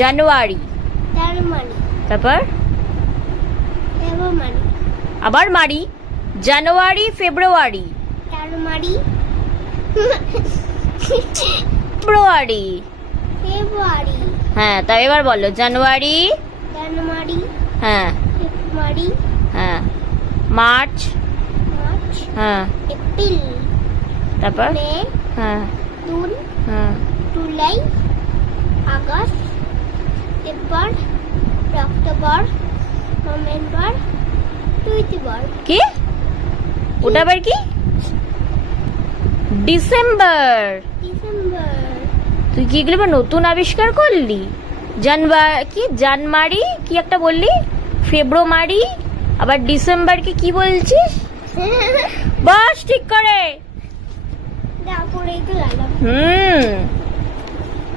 জানুয়ারি, তারপর আবার মারি, জানুয়ারি ফেব্রুয়ারি, ফেব্রুয়ারি। হ্যাঁ, তাই এবার বলো জানুয়ারি, হ্যাঁ হ্যাঁ, মার্চ, হ্যাঁ, এপ্রিল, তারপর মে, হ্যাঁ জুন, হ্যাঁ, July, August, September, October, November, December. কি ওটা আবার কি? ডিসেম্বর। তুই কি এগুলো আবার নতুন আবিষ্কার করলি? জানুয়ারি কি একটা বললি, ফেব্রুয়ারি, আবার ডিসেম্বরকে কি বলছিস? বস ঠিক করে। তারপরে তো হুম